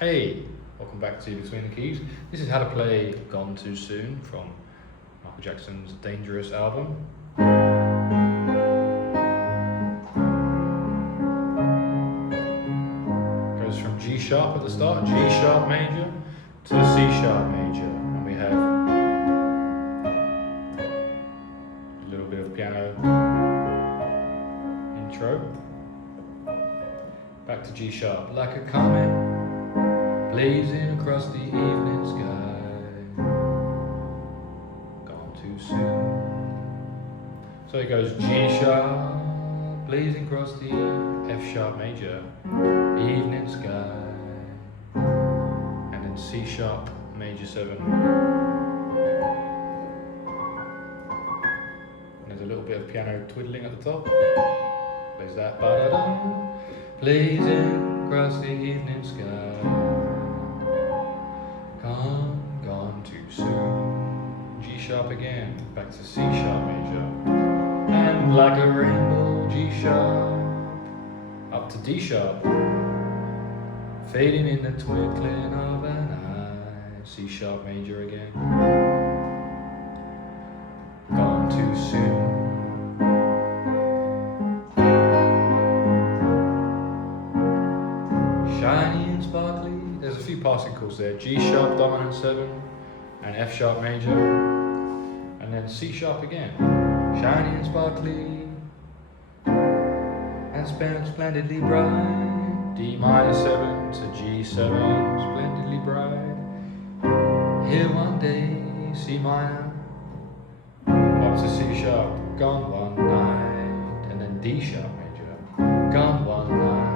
Hey, welcome back to Between the Keys. This is how to play Gone Too Soon from Michael Jackson's Dangerous album. Goes from G sharp at the start, G sharp major, to C sharp major. And we have a little bit of piano intro. Back to G sharp, like a comet blazing across the evening sky, gone too soon. So it goes G sharp, blazing across the F sharp major, evening sky, and then C sharp major 7. And there's a little bit of piano twiddling at the top. Plays that, ba-da-da, blazing across the evening sky. Gone too soon. G sharp again, back to C sharp major. And like a rainbow, G sharp, up to D sharp. Fading in the twinkling of an eye. C sharp major again. Gone too soon. Shiny and sparkly. There's a few passing chords there. G sharp dominant 7 and F sharp major, and then C sharp again. Shiny and sparkly and splendidly bright. D minor 7 to G7, splendidly bright. Here one day, C minor, up to C sharp, gone one night, and then D sharp major, gone one night.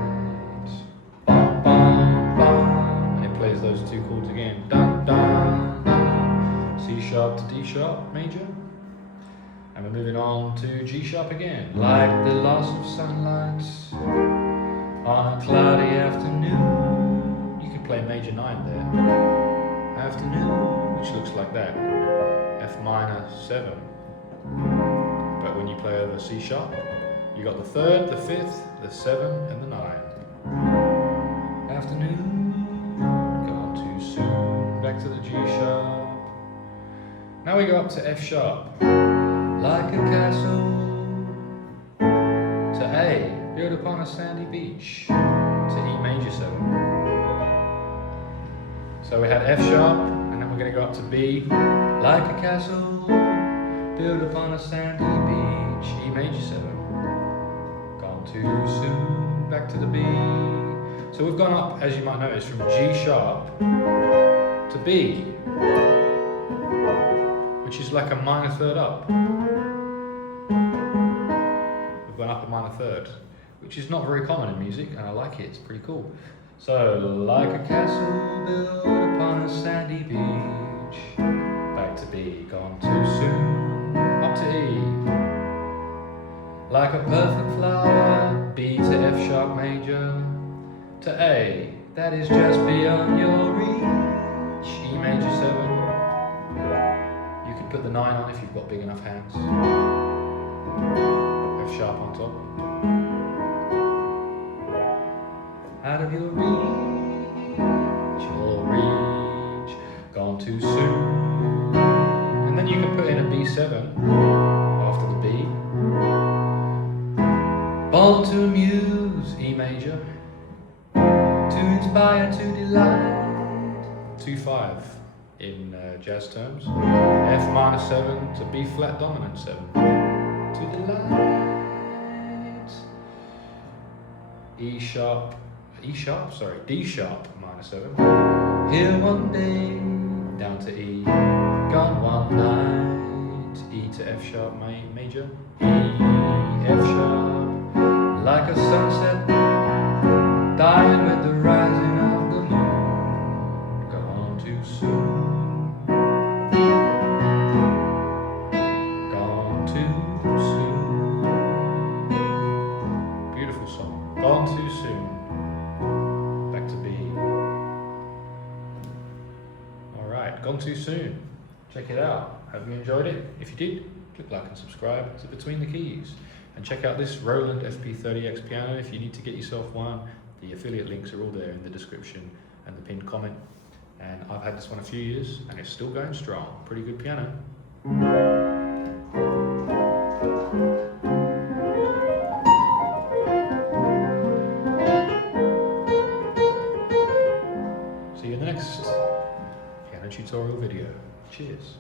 Plays those two chords again, dun, dun, dun. C sharp to D sharp major, and we're moving on to G sharp again. Like the loss of sunlight on a cloudy afternoon. You could play major 9 there, afternoon, which looks like that, F minor 7. But when you play over C sharp, you got the 3rd, the 5th, the 7 and the 9. Afternoon, soon, back to the G sharp. Now we go up to F sharp. Like a castle, to A, built upon a sandy beach, to E major 7. So we had F sharp, and then we're going to go up to B. Like a castle, built upon a sandy beach, E major 7. Gone too soon, back to the B. So we've gone up, as you might notice, from G sharp to B, which is like a minor 3rd up. We've gone up a minor 3rd, which is not very common in music, and I like it, it's pretty cool. So, like a castle built upon a sandy beach, back to B, gone too soon, up to E. Like a perfect flower, B to F sharp major, to A, that is just beyond your reach, E major 7. You can put the 9 on if you've got big enough hands. F sharp on top. Out of your reach, gone too soon. And then you can put in a B7 after the B. Born to amuse, E major. To inspire, to delight, 2-5 in jazz terms. F minor 7 to B flat dominant 7, to delight. D sharp minor 7. Here one day, down to E, gone one night. E to F sharp major, E, F sharp, like a sunset, dying with the rising of the moon, gone too soon, gone too soon. Beautiful song, gone too soon, back to B. Alright, gone too soon, check it out. Have you enjoyed it? If you did, click like and subscribe to Between the Keys. And check out this Roland FP-30X piano if you need to get yourself one. The affiliate links are all there in the description and the pinned comment. And I've had this one a few years and it's still going strong. Pretty good piano. See you in the next piano tutorial video. Cheers.